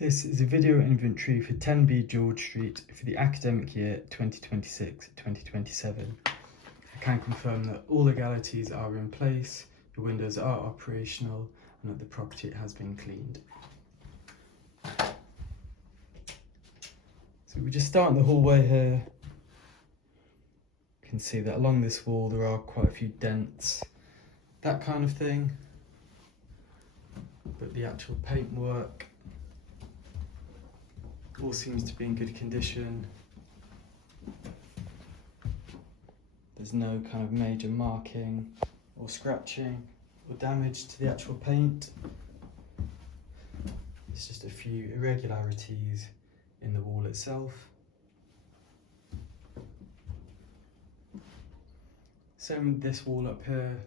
This is a video inventory for 10B George Street for the academic year 2026-2027. I can confirm that all legalities are in place, the windows are operational, and that the property has been cleaned. So we just start in the hallway here. You can see that along this wall there are quite a few dents, that kind of thing. But the actual paintwork all seems to be in good condition. There's no kind of major marking or scratching or damage to the actual paint. There's just a few irregularities in the wall itself. Same with this wall up here.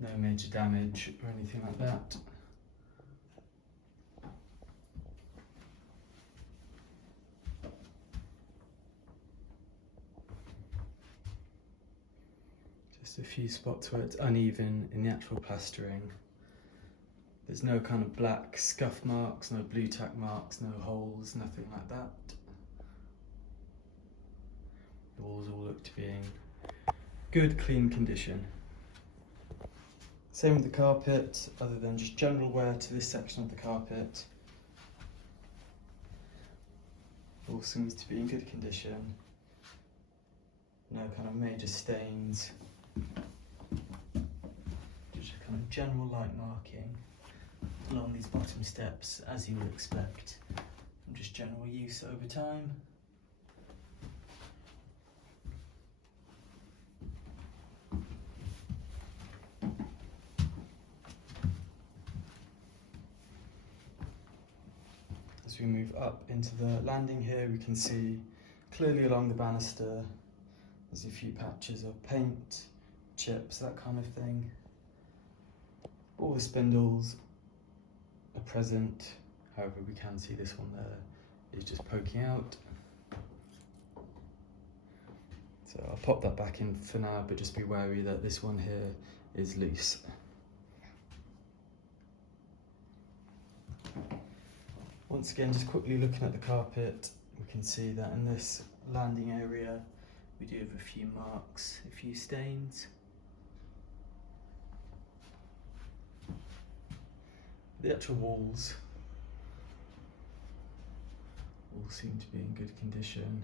No major damage or anything like that. Just a few spots where it's uneven in the actual plastering. There's no kind of black scuff marks, no blue tack marks, no holes, nothing like that. The walls all look to be in good, clean condition. Same with the carpet, other than just general wear to this section of the carpet. All seems to be in good condition. No kind of major stains. Just a kind of general light marking along these bottom steps, as you would expect from just general use over time. As we move up into the landing here, we can see clearly along the banister there's a few patches of paint, chips, that kind of thing. All the spindles are present, however we can see this one there is just poking out. So I'll pop that back in for now, but just be wary that this one here is loose. Once again, just quickly looking at the carpet, we can see that in this landing area we do have a few marks, a few stains. The actual walls all seem to be in good condition.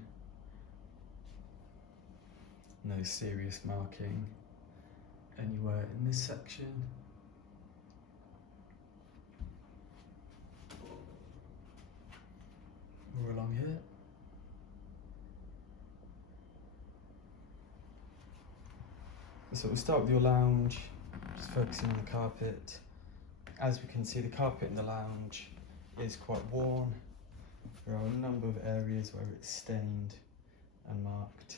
No serious marking anywhere in this section. Or along here. So we'll start with your lounge, just focusing on the carpet. As we can see, the carpet in the lounge is quite worn. There are a number of areas where it's stained and marked.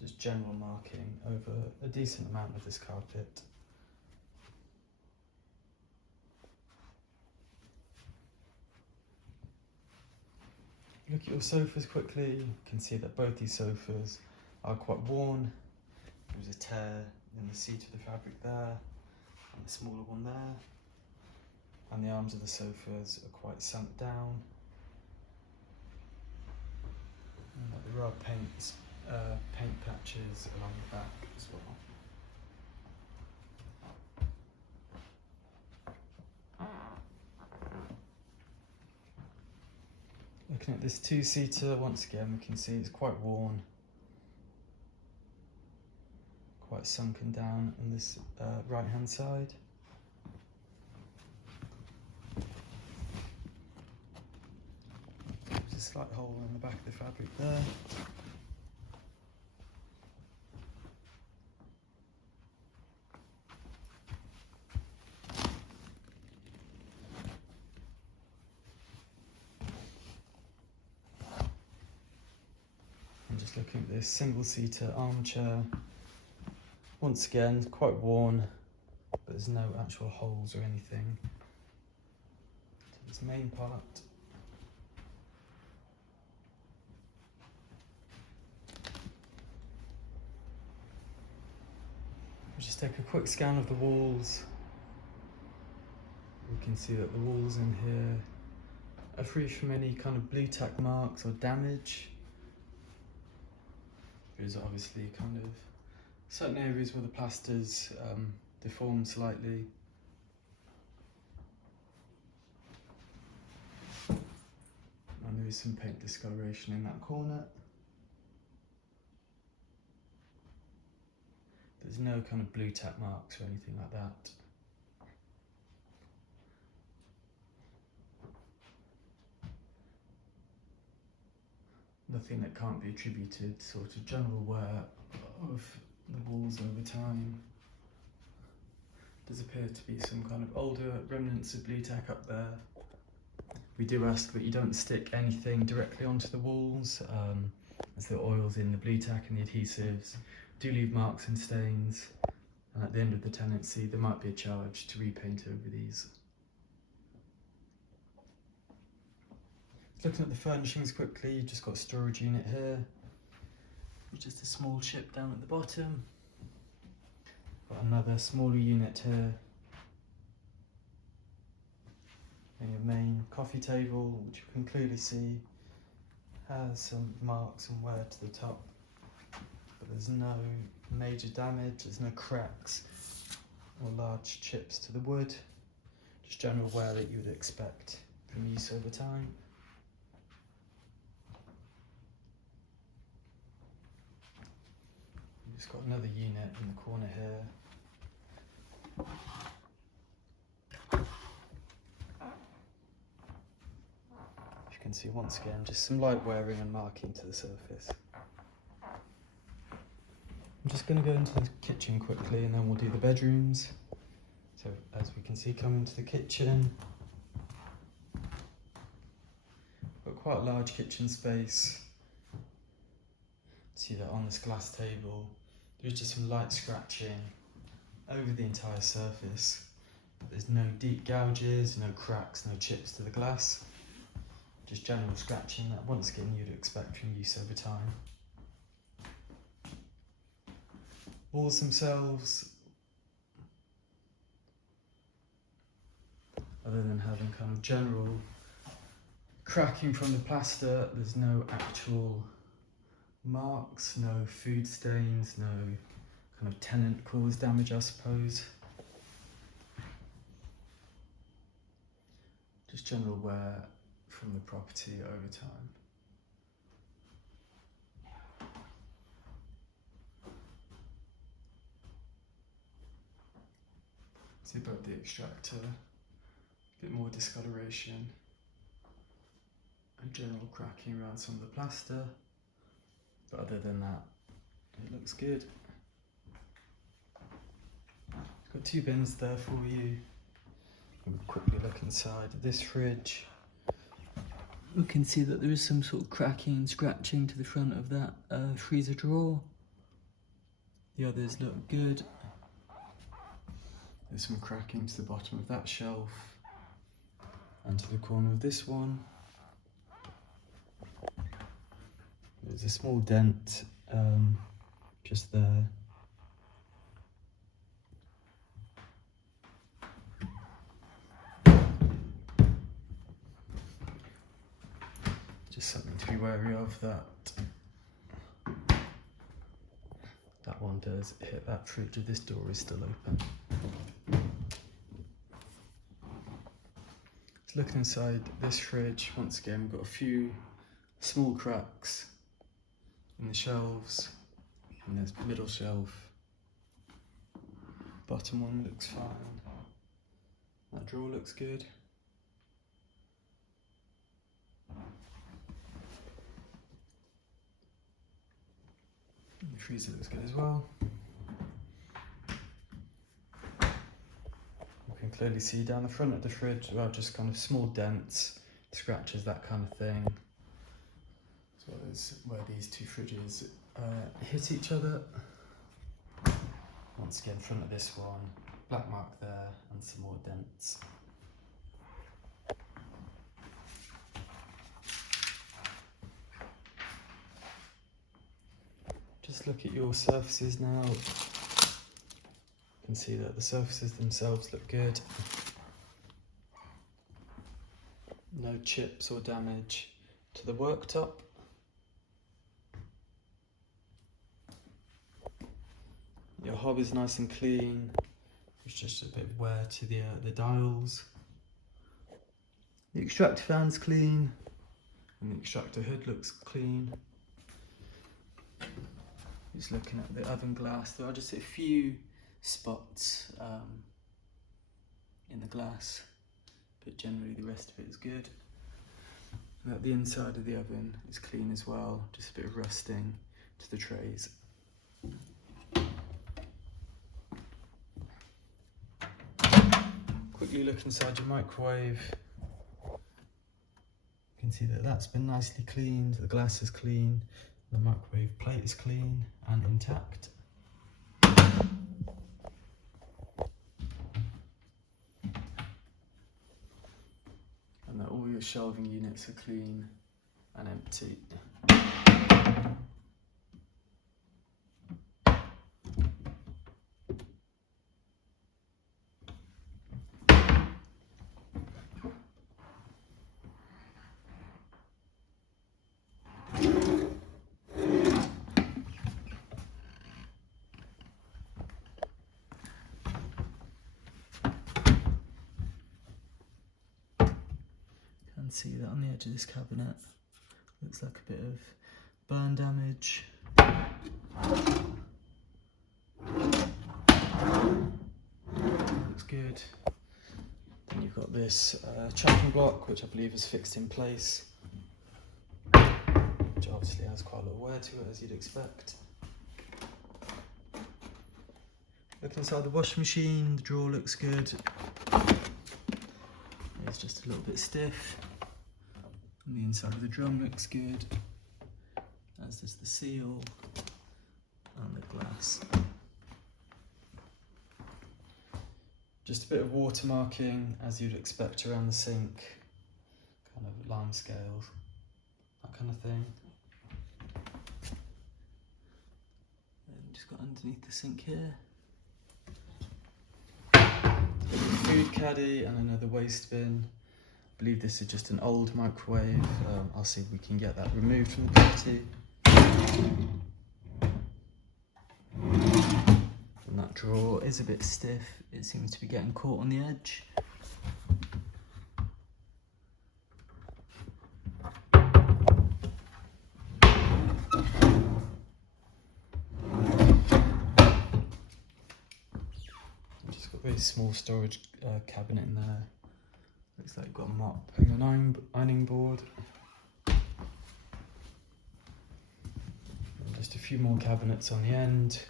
Just general marking over a decent amount of this carpet. Look at your sofas quickly. You can see that both these sofas are quite worn. There's a tear in the seat of the fabric there, and the smaller one there. And the arms of the sofas are quite sunk down. And there are paint patches along the back as well. Looking at this two-seater, once again we can see it's quite worn, quite sunken down on this right hand side. There's a slight hole in the back of the fabric there. Just looking at this single-seater armchair, Once again, quite worn, but there's no actual holes or anything. So this main part. We'll just take a quick scan of the walls. We can see that the walls in here are free from any kind of blue tack marks or damage. There's obviously kind of certain areas where the plaster's deformed slightly. And there is some paint discoloration in that corner. There's no kind of blue tack marks or anything like that. Nothing that can't be attributed to sort of general wear of the walls over time. Does appear to be some kind of older remnants of blue tack up there. We do ask that you don't stick anything directly onto the walls, as the oils in the blue tack and the adhesives do leave marks and stains, and at the end of the tenancy there might be a charge to repaint over these. Looking at the furnishings quickly, you've just got a storage unit here, just a small chip down at the bottom. Got another smaller unit here. And your main coffee table, which you can clearly see has some marks and wear to the top, but there's no major damage, there's no cracks or large chips to the wood, just general wear that you would expect from use over time. You've just got another unit in the corner here. You can see once again just some light wearing and marking to the surface. I'm just going to go into the kitchen quickly and then we'll do the bedrooms. So as we can see, coming to the kitchen, got quite a large kitchen space. See that on this glass table there's just some light scratching over the entire surface, but there's no deep gouges, no cracks, no chips to the glass. Just general scratching that once again you'd expect from use over time. Walls themselves, other than having kind of general cracking from the plaster, there's no actual marks, no food stains, no kind of tenant caused damage, I suppose. Just general wear from the property over time. See above the extractor, a bit more discoloration and general cracking around some of the plaster, but other than that, it looks good. Got two bins there for you. We'll quickly look inside this fridge. We can see that there is some sort of cracking and scratching to the front of that freezer drawer. The others look good. There's some cracking to the bottom of that shelf and to the corner of this one. There's a small dent just there. Just something to be wary of, that one does hit that fridge if this door is still open. Let's look inside this fridge. Once again, we've got a few small cracks in the shelves, and there's middle shelf. Bottom one looks fine. That drawer looks good. And the freezer looks good as well. You can clearly see down the front of the fridge, well, just kind of small dents, scratches, that kind of thing. As well as where these two fridges hit each other. once again, front of this one, black mark there and some more dents. Just look at your surfaces now. You can see that the surfaces themselves look good. No chips or damage to the worktop. Your hob is nice and clean. There's just a bit of wear to the dials. The extractor fan's clean, and the extractor hood looks clean. Just looking at the oven glass, there are just a few spots in the glass, but generally the rest of it is good. And the inside of the oven is clean as well, just a bit of rusting to the trays. Quickly look inside your microwave. You can see that that's been nicely cleaned, the glass is clean, the microwave plate is clean and intact. And that all your shelving units are clean and empty. Can see that on the edge of this cabinet looks like a bit of burn damage. Looks good. Then you've got this chopping block, which I believe is fixed in place, which obviously has quite a lot of wear to it, as you'd expect. Look inside the washing machine, the drawer looks good. It's just a little bit stiff. And the inside of the drum looks good, as does the seal and the glass. Just a bit of watermarking, as you'd expect around the sink, kind of lime scales, that kind of thing. And just got underneath the sink here. Food caddy and another waste bin. I believe this is just an old microwave. I'll see if we can get that removed from the property. And that drawer is a bit stiff. It seems to be getting caught on the edge. Just got a very small storage cabinet in there. Looks like you've got a mop and an ironing board. And just a few more cabinets on the end.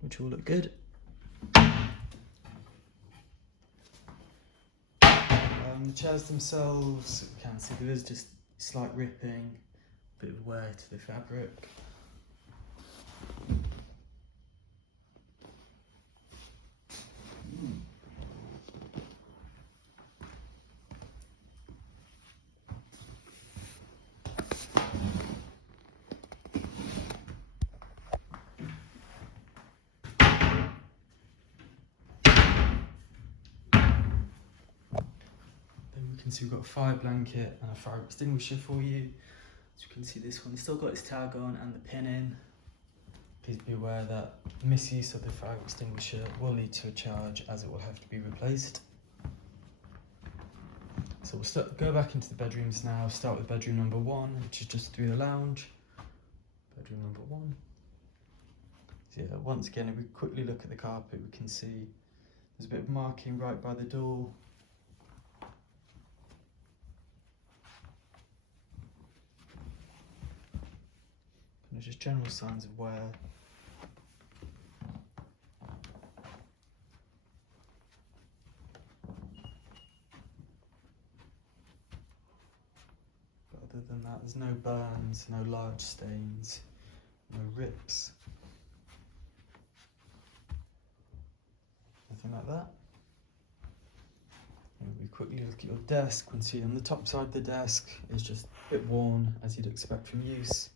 Which all look good. The chairs themselves, you can see there is just slight ripping, a bit of wear to the fabric. You can see we've got a fire blanket and a fire extinguisher for you. As you can see, this one has still got its tag on and the pin in. Please be aware that misuse of the fire extinguisher will lead to a charge, as it will have to be replaced. So we'll go back into the bedrooms now. Start with bedroom number 1, which is just through the lounge. Bedroom number 1. So yeah, once again, if we quickly look at the carpet, we can see there's a bit of marking right by the door. There's just general signs of wear. other than that, there's no burns, no large stains, no rips, nothing like that. And we quickly look at your desk. We can see on the top side of the desk is just a bit worn, as you'd expect from use.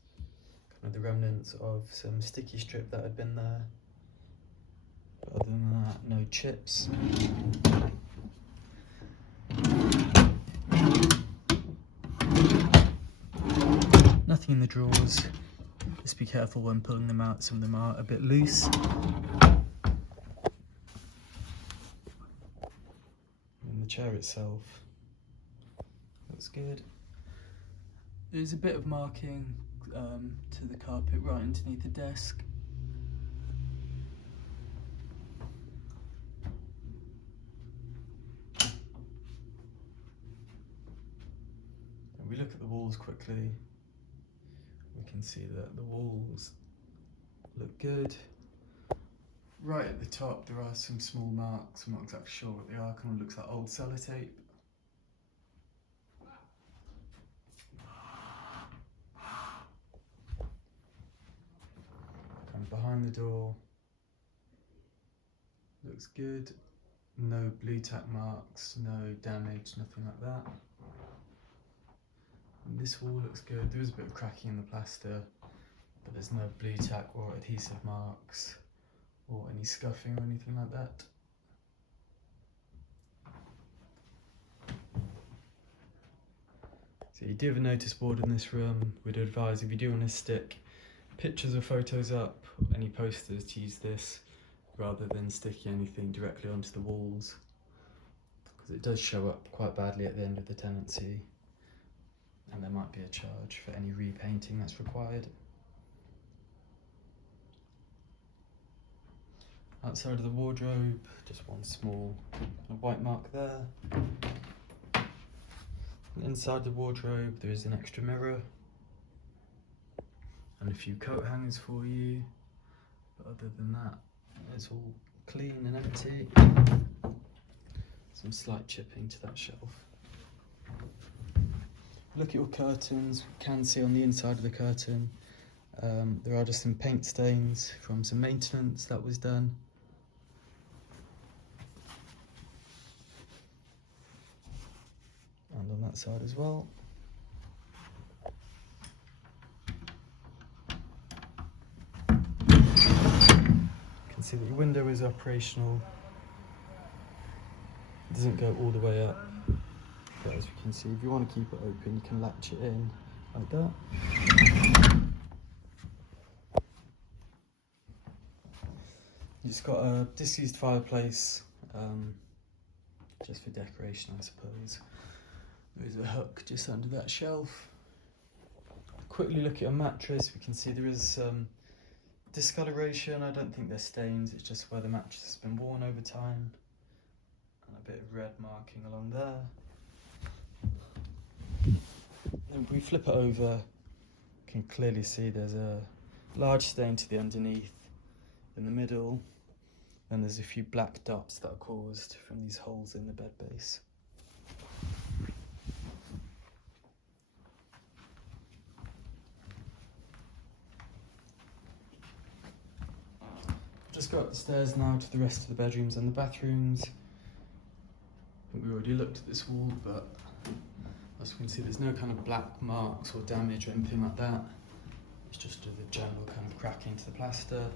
Kind of the remnants of some sticky strip that had been there. But other than that, no chips. Nothing in the drawers. Just be careful when pulling them out, some of them are a bit loose. And the chair itself looks good. There's a bit of marking to the carpet right underneath the desk. If we look at the walls quickly, we can see that the walls look good. Right at the top there are some small marks, I'm not exactly sure what they are, kind of looks like old sellotape. Kind of behind the door, looks good. No blue tack marks, no damage, nothing like that. And this wall looks good. There is a bit of cracking in the plaster, but there's no blue tack or adhesive marks or any scuffing or anything like that. So you do have a notice board in this room. We'd advise, if you do want to stick pictures or photos up, any posters, to use this rather than sticking anything directly onto the walls, because it does show up quite badly at the end of the tenancy, and there might be a charge for any repainting that's required. Outside of the wardrobe, just one small white mark there. And inside the wardrobe there is an extra mirror and a few coat hangers for you, but other than that it's all clean and empty. Some slight chipping to that shelf. Look at your curtains. You can see on the inside of the curtain there are just some paint stains from some maintenance that was done. And on that side as well. You can see that your window is operational. It doesn't go all the way up, but as you can see, if you want to keep it open, you can latch it in like that. It's got a disused fireplace, just for decoration, I suppose. There's a hook just under that shelf. Quickly look at your mattress. We can see there is some discoloration. I don't think they're stains, it's just where the mattress has been worn over time. And a bit of red marking along there. And if we flip it over, you can clearly see there's a large stain to the underneath, in the middle, and there's a few black dots that are caused from these holes in the bed base. Just go up the stairs now to the rest of the bedrooms and the bathrooms. I think we already looked at this wall, but as you can see, there's no kind of black marks or damage or anything like that. It's just the general kind of cracking to the plaster.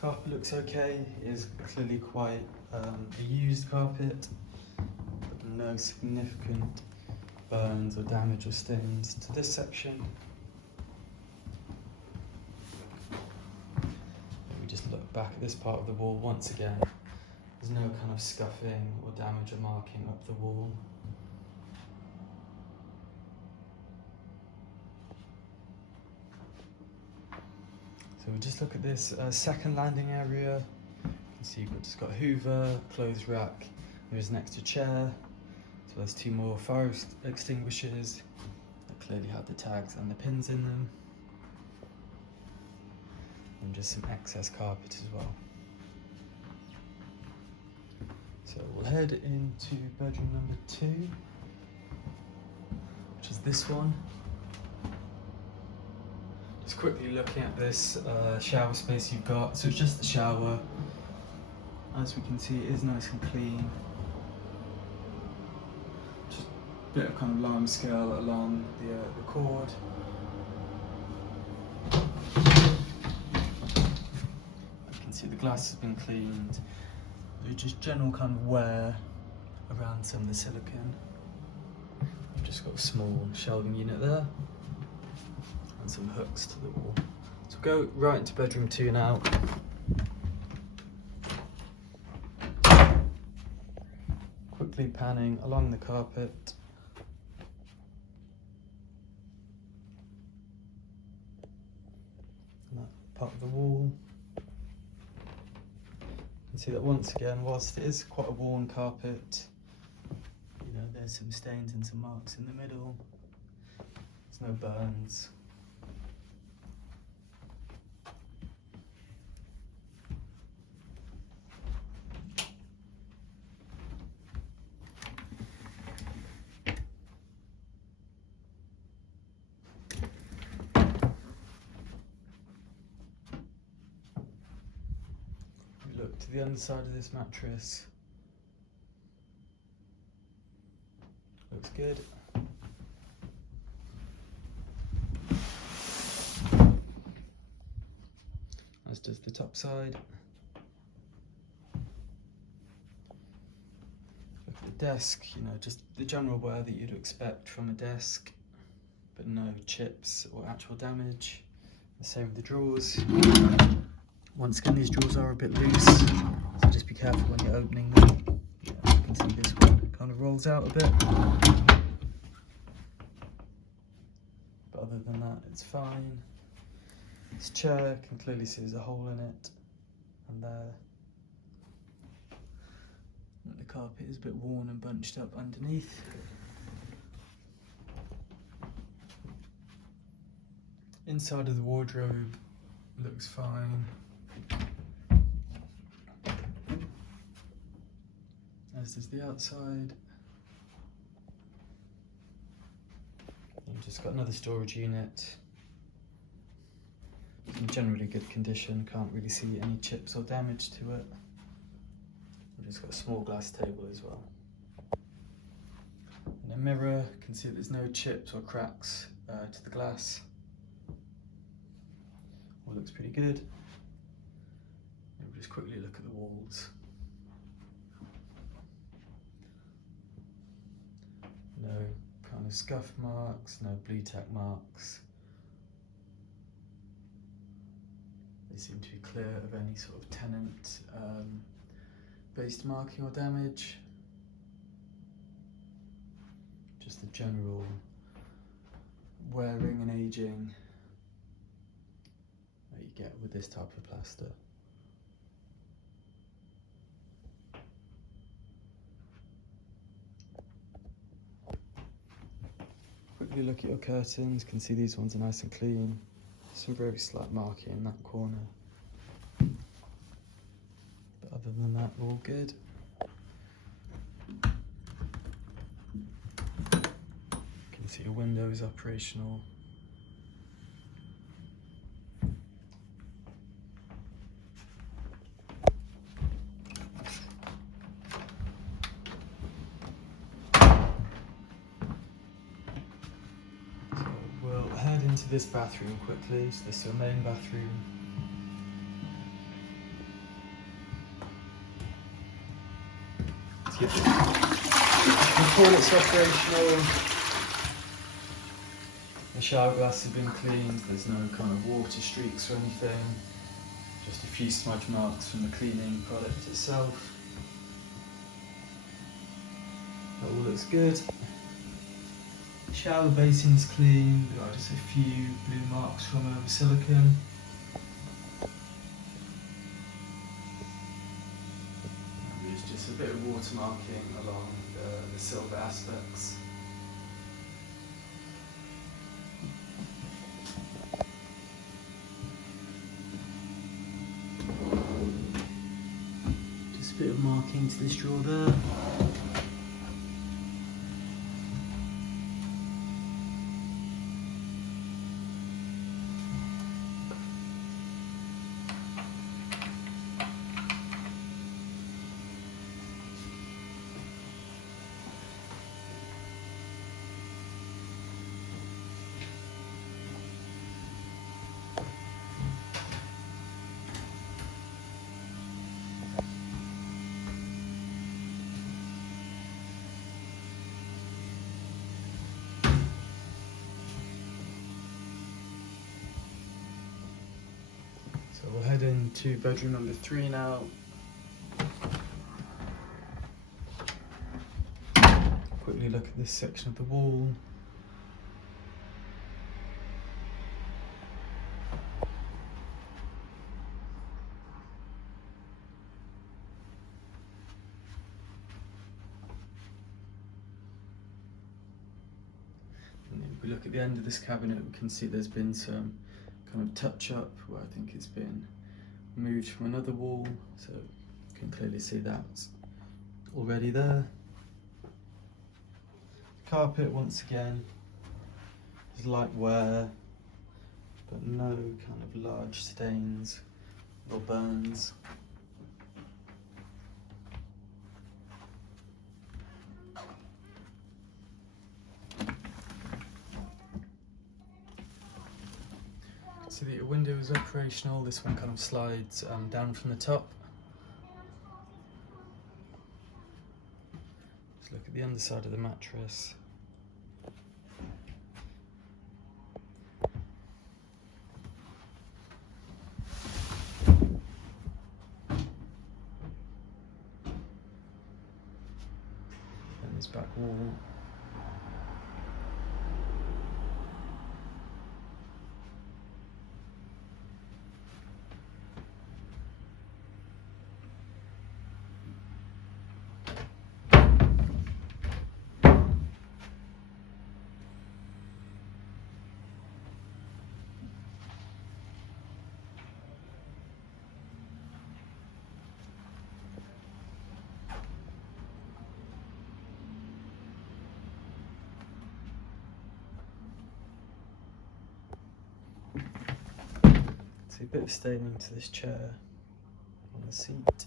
Carpet looks okay. It is clearly quite a used carpet, but no significant burns or damage or stains to this section. We just look back at this part of the wall once again. There's no kind of scuffing or damage or marking up the wall. So we'll just look at this second landing area. You can see you've just got a hoover, clothes rack, there is an extra chair, so there's two more fire extinguishers that clearly have the tags and the pins in them, and just some excess carpet as well. So we'll head into bedroom number 2. which is this one. Just quickly looking at this shower space you've got. So it's just the shower. As we can see, it is nice and clean. Just a bit of kind of lime scale along the cord. You can see the glass has been cleaned. There's just general kind of wear around some of the silicone. I've just got a small shelving unit there and some hooks to the wall. So we'll go right into bedroom 2 now. Quickly panning along the carpet. And that part of the wall. You can see that once again, whilst it is quite a worn carpet, you know, there's some stains and some marks in the middle. There's no burns. Look to the underside of this mattress. Looks good. As does the top side. Look at the desk, you know, just the general wear that you'd expect from a desk, but no chips or actual damage. The same with the drawers. Once again, these drawers are a bit loose, so just be careful when you're opening them. Yeah, you can see this one kind of rolls out a bit. But other than that, it's fine. This chair, can clearly see there's a hole in it, and there. And the carpet is a bit worn and bunched up underneath. Inside of the wardrobe looks fine. As does the outside. You've just got another storage unit. In generally good condition, can't really see any chips or damage to it. We've just got a small glass table as well. And a mirror, you can see that there's no chips or cracks to the glass. All looks pretty good. And we'll just quickly look at the walls. No kind of scuff marks, no blue tack marks. They seem to be clear of any sort of tenant based marking or damage. Just the general wearing and aging that you get with this type of plaster. Quickly look at your curtains, you can see these ones are nice and clean. Some very slight marking in that corner. But other than that, all good. You can see your window is operational. Head into this bathroom quickly. So this is your main bathroom. The toilet's operational. The shower glass has been cleaned. There's no kind of water streaks or anything. Just a few smudge marks from the cleaning product itself. That all looks good. Shower basin's clean, there are just a few blue marks from silicone. There's just a bit of watermarking along the silver aspects. Just a bit of marking to this drawer there. we'll head into bedroom number 3 now. Quickly look at this section of the wall. And if we look at the end of this cabinet, we can see there's been some kind of touch up where I think it's been moved from another wall, so you can clearly see that's already there. Carpet, once again, is light wear, but no kind of large stains or burns. So the window is operational. This one kind of slides down from the top. Let's look at the underside of the mattress. And this back wall. See a bit of staining to this chair on the seat.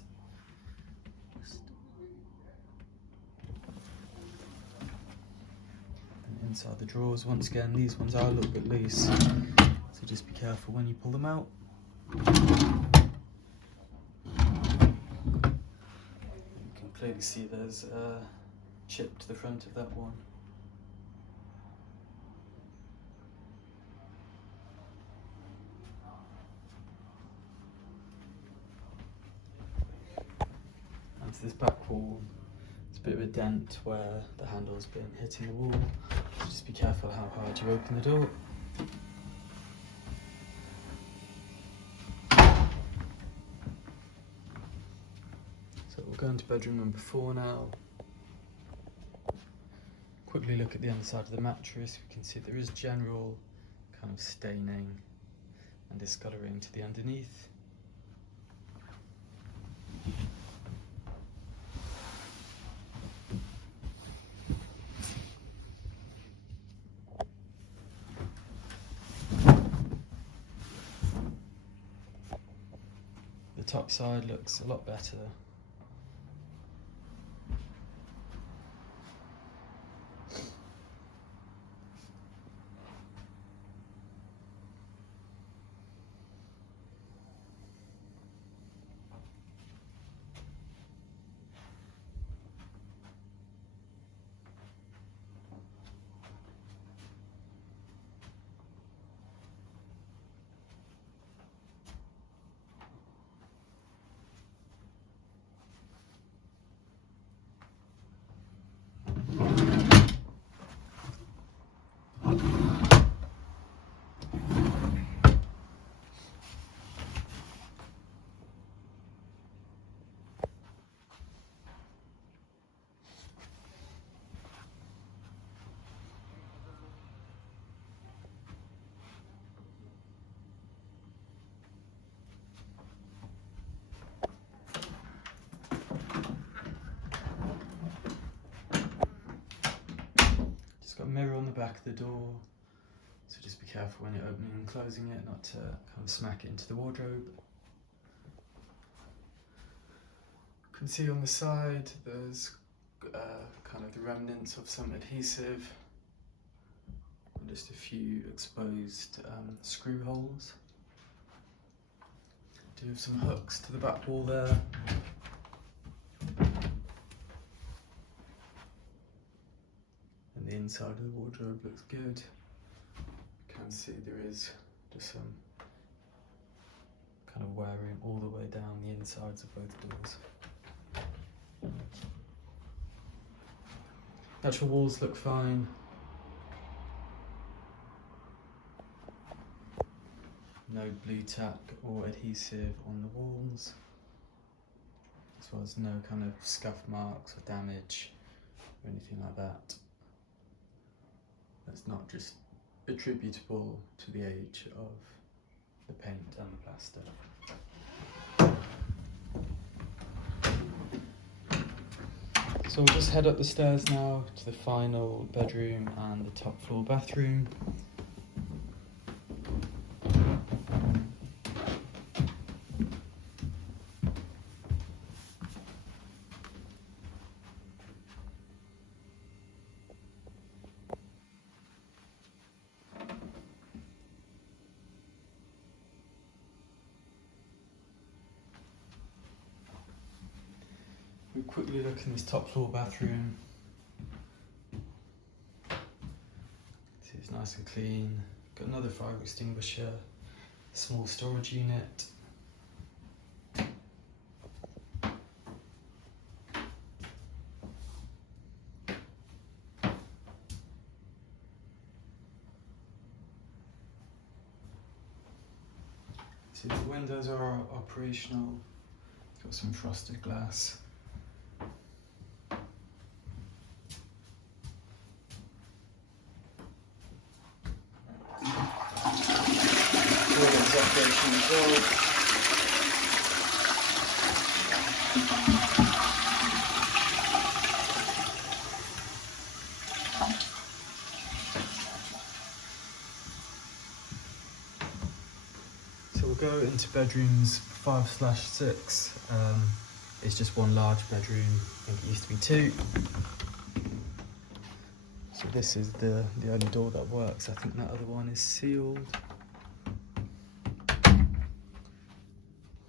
And inside the drawers, once again, these ones are a little bit loose, so just be careful when you pull them out. You can clearly see there's a chip to the front of that one. And to this back wall, there's a bit of a dent where the handle's been hitting the wall, so just be careful how hard you open the door. So we'll go into bedroom number 4 now. Quickly look at the underside of the mattress. We can see there is general kind of staining and discolouring to the underneath. The top side looks a lot better. Got a mirror on the back of the door, so just be careful when you're opening and closing it not to kind of smack it into the wardrobe. You can see on the side there's kind of the remnants of some adhesive and just a few exposed screw holes. Do have some hooks to the back wall there. The inside of the wardrobe looks good. You can see there is just some kind of wearing all the way down the insides of both doors. The actual walls look fine. No blue tack or adhesive on the walls, as well as no kind of scuff marks or damage or anything like that. That's not just attributable to the age of the paint and the plaster. So we'll just head up the stairs now to the final bedroom and the top floor bathroom. We quickly look in this top floor bathroom. See, it's nice and clean. Got another fire extinguisher, small storage unit. See, the windows are operational. Got some frosted glass. Toilet's operational as well. So we'll go into bedrooms 5/6. It's just one large bedroom. I think it used to be two. So this is the only door that works. I think that other one is sealed.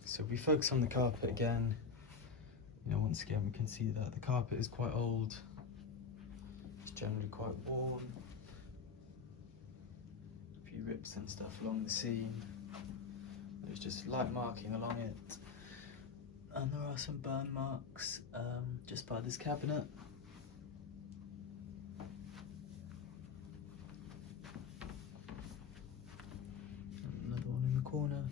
So we focus on the carpet again. You know, once again we can see that the carpet is quite old. It's generally quite worn. A few rips and stuff along the seam. There's just light marking along it. And there are some burn marks just by this cabinet. Another one in the corner.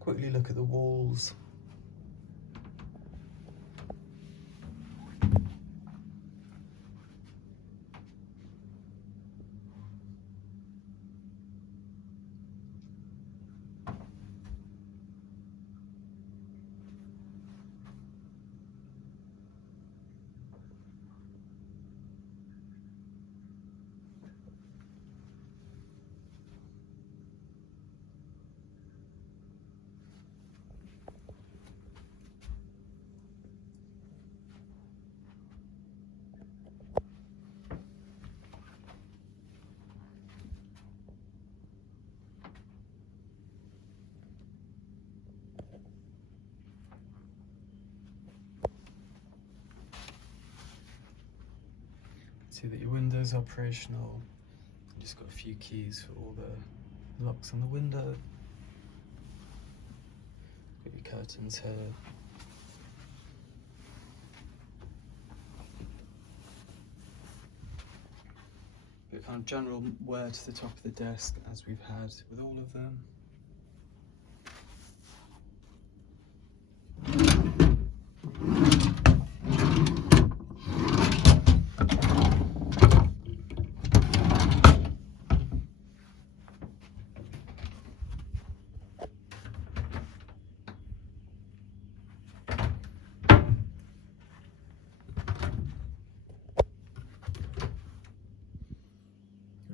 Quickly look at the walls. See that your window's operational. Just got a few keys for all the locks on the window. Got your curtains here. Bit of kind of general wear to the top of the desk, as we've had with all of them.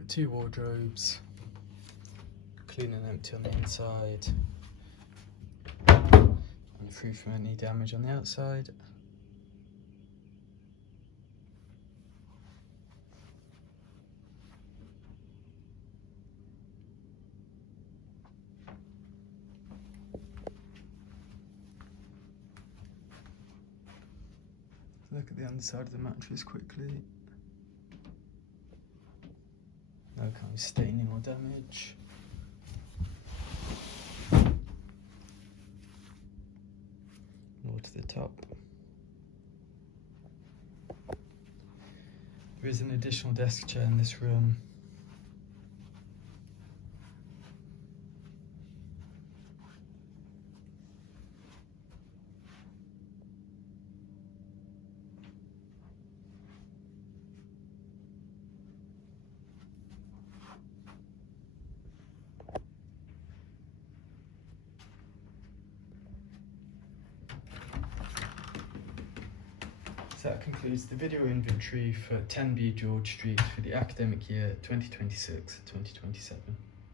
Two wardrobes, clean and empty on the inside, and free from any damage on the outside. Look at the underside of the mattress quickly. No kind of staining or damage. door to the top. There is an additional desk chair in this room. So that concludes the video inventory for 10B George Street for the academic year 2026-2027.